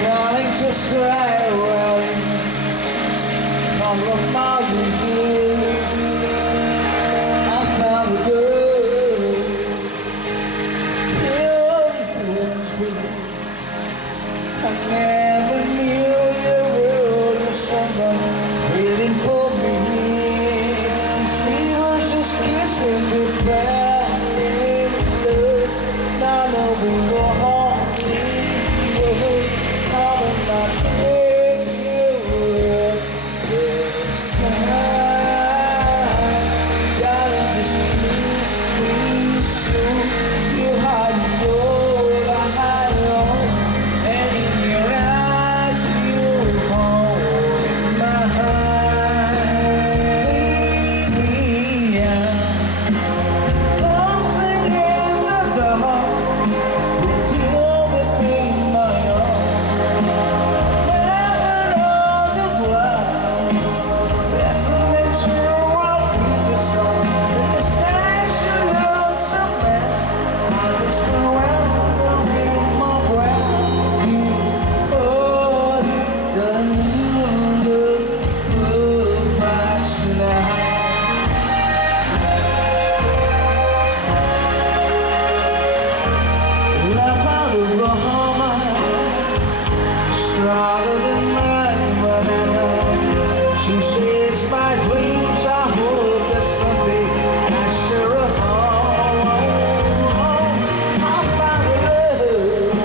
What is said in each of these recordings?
Darling, just right away. Come look my review. I found the good, beautiful and sweet. I never knew you were someone waiting for me. We was just kissing goodbye. Now I know we were haunted. I'm not in you this time. Darling, this is sweet, sweet. You hide your behind on, and in your eyes you hold my hand. Baby, I'm tossing in the dark with you with me, my own. She shapes my dreams. I hope that someday I share a home. I'll find a love,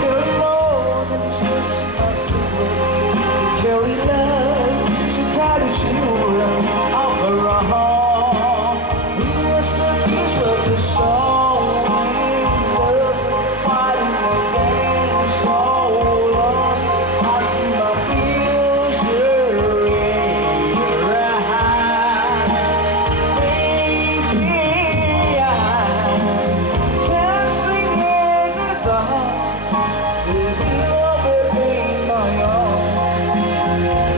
carry more than just my secrets. To carry love, to carry children of her own. Yes, the beach will be so in love, fighting for games so lost. I see my future in your eyes. Baby, I can't sing in the dark. If you'll be my own,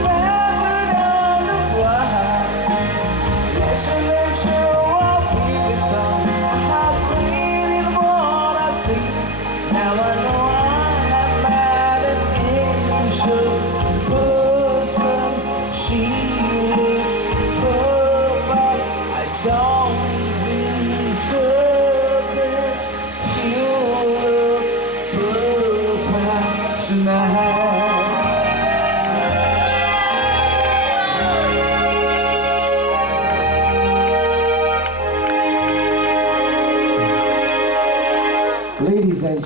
laughing on the glass, listening to a baby song. How clean is what I see. Now I know I have met an angel person. She looks perfect. I don't deserve this. You look perfect tonight. Ladies and